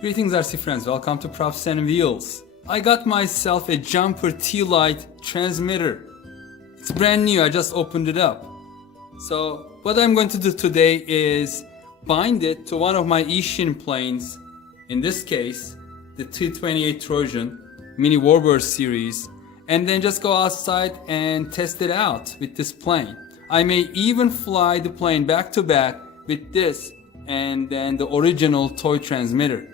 Greetings RC friends, welcome to Props and Wheels. I got myself a Jumper T-Lite transmitter. It's brand new, I just opened it up. So what I'm going to do today is bind it to one of my Eachine planes. In this case, the T-28 Trojan Mini Warbirds series. And then just go outside and test it out with this plane. I may even fly the plane back to back with this and then the original toy transmitter.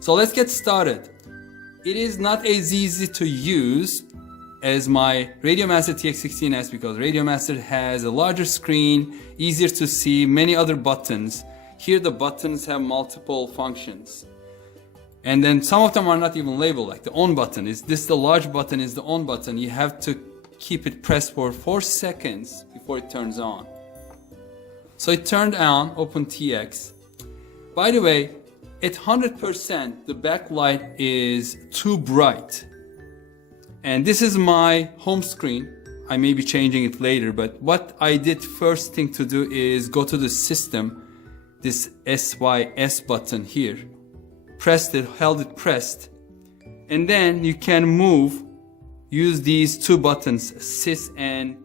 So let's get started. It is not as easy to use as my RadioMaster TX16S because RadioMaster has a larger screen, easier to see, many other buttons. Here the buttons have multiple functions. And then some of them are not even labeled, like the on button. Is this the large button is the on button. You have to keep it pressed for 4 seconds before it turns on. So it turned on, OpenTX. By the way, at 100% the backlight is too bright. And this is my home screen. I may be changing it later, but what I did first thing to do is go to the system, this SYS button here. Pressed it, held it pressed. And then you can use these two buttons, SYS and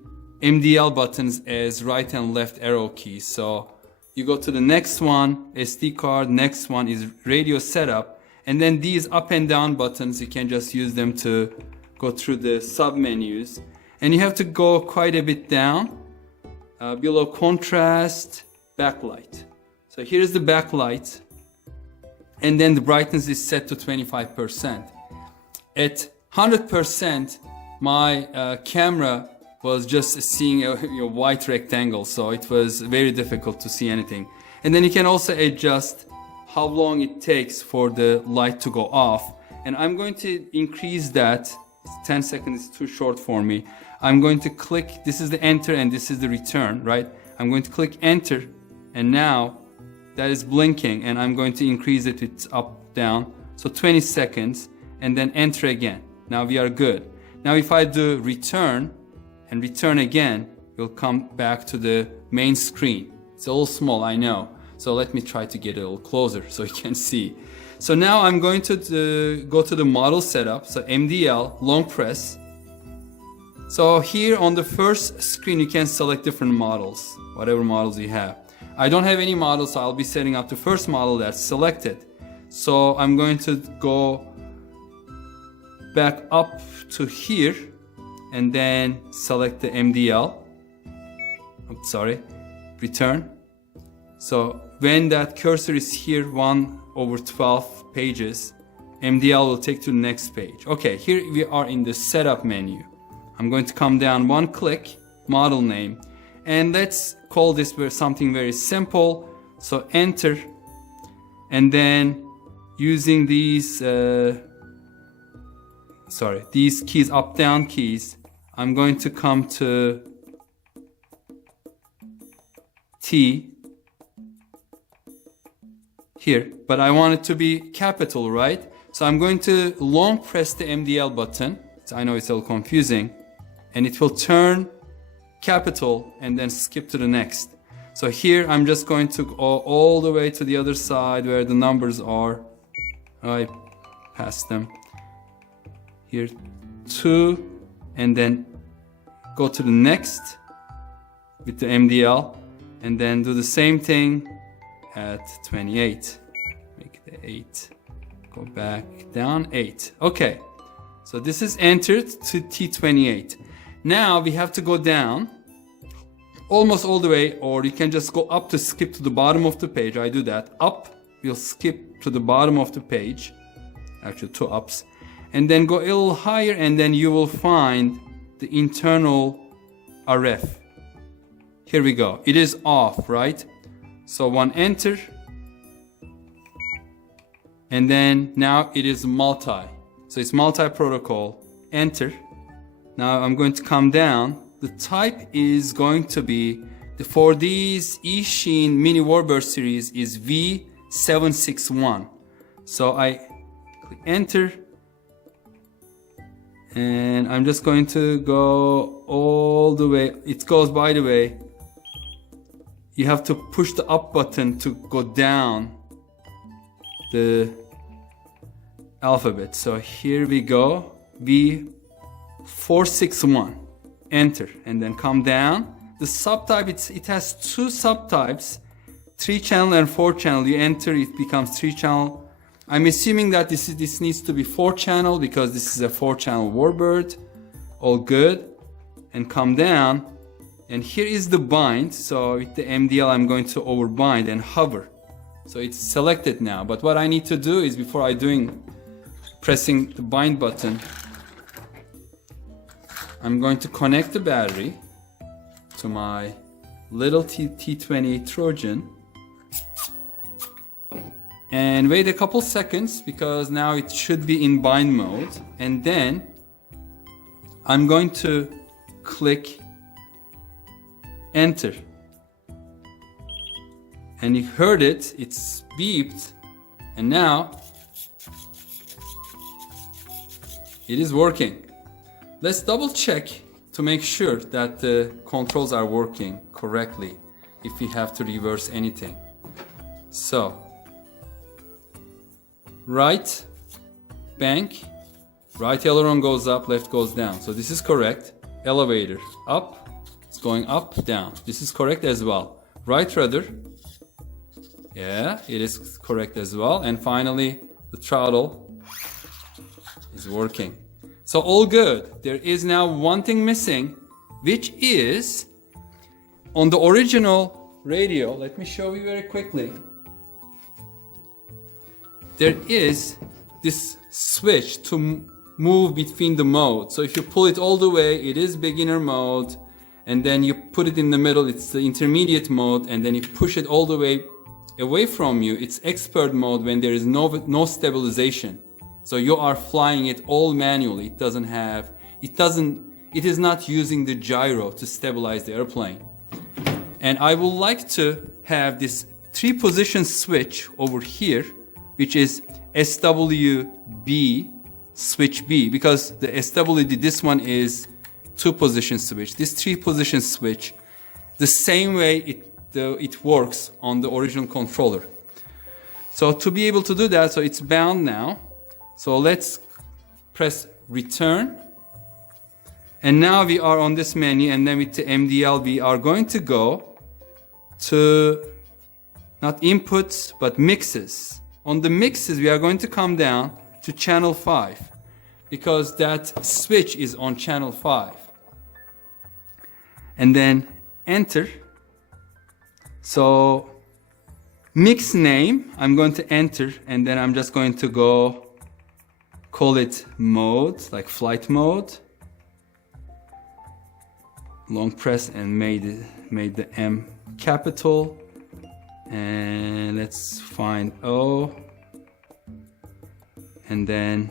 MDL buttons as right and left arrow keys. So you go to the next one, SD card, next one is radio setup, and then these up and down buttons, you can just use them to go through the sub menus. And you have to go quite a bit down, below contrast, backlight. So here's the backlight, and then the brightness is set to 25%. At 100%, my camera was just seeing a white rectangle, so it was very difficult to see anything. And then you can also adjust how long it takes for the light to go off. And I'm going to increase that. 10 seconds is too short for me. I'm going to click, this is the enter and this is the return, right? I'm going to click enter, and now that is blinking, and I'm going to increase it, it's up, down. So 20 seconds, and then enter again. Now we are good. Now if I do return, and return again, we'll come back to the main screen. It's a little small, I know. So let me try to get a little closer so you can see. So now I'm going to go to the model setup. So MDL, long press. So here on the first screen, you can select different models, whatever models you have. I don't have any models, so I'll be setting up the first model that's selected. So I'm going to go back up to here, and then select the MDL. Oops, sorry, return. So when that cursor is here, 1/12 pages, MDL will take to the next page. Okay, here we are in the setup menu. I'm going to come down one click, model name, and let's call this something very simple. So enter, and then using these these keys, up down keys, I'm going to come to T here, but I want it to be capital, right? So I'm going to long press the MDL button. So I know it's a little confusing, and it will turn capital and then skip to the next. So here I'm just going to go all the way to the other side where the numbers are. I passed them. Here 2, and then go to the next with the MDL, and then do the same thing at 28. Make it 8. Go back down 8. Okay, so this is entered to T28. Now we have to go down almost all the way, or you can just go up to skip to the bottom of the page. I do that. Up, we'll skip to the bottom of the page. Actually 2 ups. And then go a little higher, and then you will find the internal RF. Here we go. It is off, right? So one enter, and then now it is multi. So it's multi-protocol. Enter. Now I'm going to come down. The type is going to be, for these Eachine Mini Warbirds series, is V761. So I click enter, and I'm just going to go all the way. It goes, by the way, you have to push the up button to go down the alphabet. So here we go, V461, enter, and then come down. The subtype, it has two subtypes, 3-channel and 4-channel. You enter, it becomes 3-channel. I'm assuming that this needs to be 4-channel because this is a 4-channel Warbird. All good. And come down. And here is the bind. So with the MDL, I'm going to overbind and hover. So it's selected now. But what I need to do is, before pressing the bind button, I'm going to connect the battery to my little T20 Trojan. And wait a couple seconds because now it should be in bind mode. And then I'm going to click enter. And you heard it, it's beeped. And now it is working. Let's double check to make sure that the controls are working correctly if we have to reverse anything. So, right bank, right aileron goes up, left goes down. So this is correct. Elevator up, it's going up, down. This is correct as well. Right rudder, yeah, it is correct as well. And finally, the throttle is working. So all good. There is now one thing missing, which is on the original radio. Let me show you very quickly. There is this switch to move between the modes. So if you pull it all the way, it is beginner mode, and then you put it in the middle, it's the intermediate mode, and then you push it all the way away from you, it's expert mode when there is no stabilization. So you are flying it all manually. It is not using the gyro to stabilize the airplane. And I would like to have this 3-position switch over here, which is SWB switch B, because the SWD, this one is 2-position switch. This 3-position switch, the same way it works on the original controller. So to be able to do that, so it's bound now. So let's press return. And now we are on this menu, and then with the MDL we are going to go to not inputs but mixes. On the mixes we are going to come down to channel 5 because that switch is on channel 5. And then enter. So mix name, I'm going to enter, and then I'm just going to go call it mode, like flight mode. Long press and made the M capital. And let's find O. And then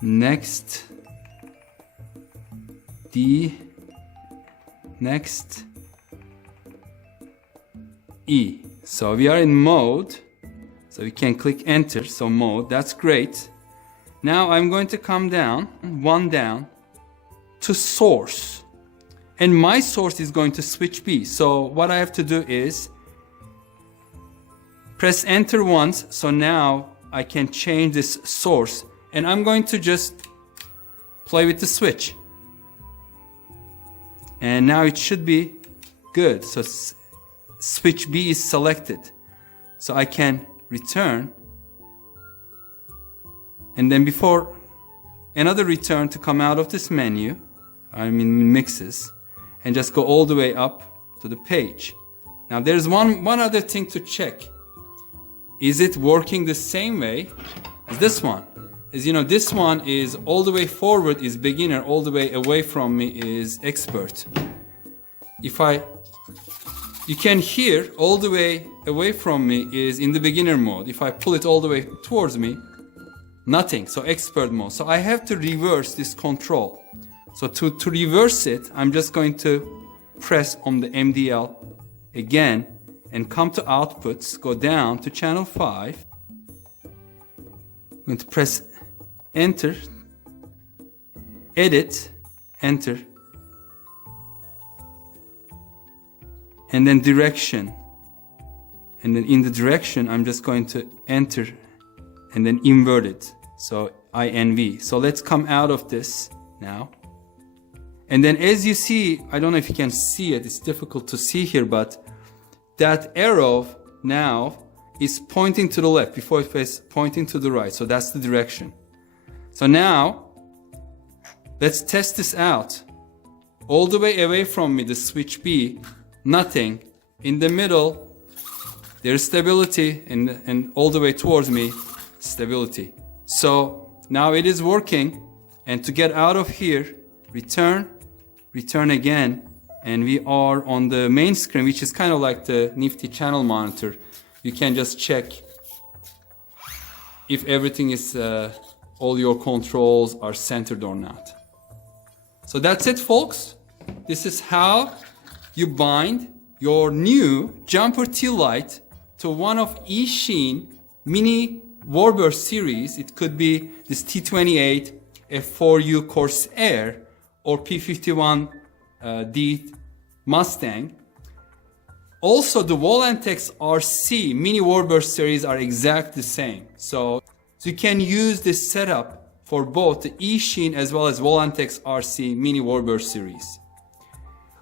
next D, next E. So we are in mode, so we can click enter. So mode, that's great. Now I'm going to come down, one down to source, and my source is going to switch B. So what I have to do is press enter once. So now I can change this source, and I'm going to just play with the switch, and now it should be good. So switch B is selected, so I can return, and then before another return to come out of this menu, I'm in mixes, and just go all the way up to the page. Now there's one other thing to check. Is it working the same way as this one? As you know, this one is all the way forward is beginner, all the way away from me is expert. You can hear all the way away from me is in the beginner mode. If I pull it all the way towards me, nothing, so expert mode. So I have to reverse this control. So to reverse it, I'm just going to press on the MDL again and come to outputs, go down to channel 5. I'm going to press enter, edit, enter, and then direction. And then in the direction, I'm just going to enter and then invert it. So INV. So let's come out of this now. And then as you see, I don't know if you can see it, it's difficult to see here, but that arrow now is pointing to the left before it was pointing to the right. So that's the direction. So now let's test this out. All the way away from me, the switch B, nothing. In the middle, there's stability, and all the way towards me, stability. So now it is working, and to get out of here, return again, and we are on the main screen, which is kind of like the nifty channel monitor. You can just check if everything is, all your controls are centered or not. So that's it, folks. This is how you bind your new Jumper T-Lite to one of Eachine mini Warbirds series. It could be this T28, F4U Corsair, or P51D Mustang. Also, the Volantex RC mini Warbirds series are exactly the same. So you can use this setup for both the Eachine as well as Volantex RC mini Warbirds series.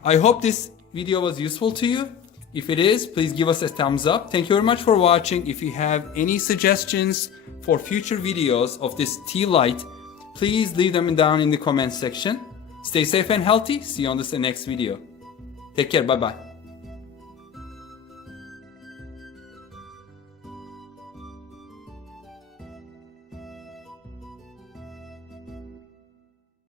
I hope this video was useful to you. If it is, please give us a thumbs up. Thank you very much for watching. If you have any suggestions for future videos of this T-Lite, please leave them down in the comment section. Stay safe and healthy. See you on the next video. Take care. Bye-bye.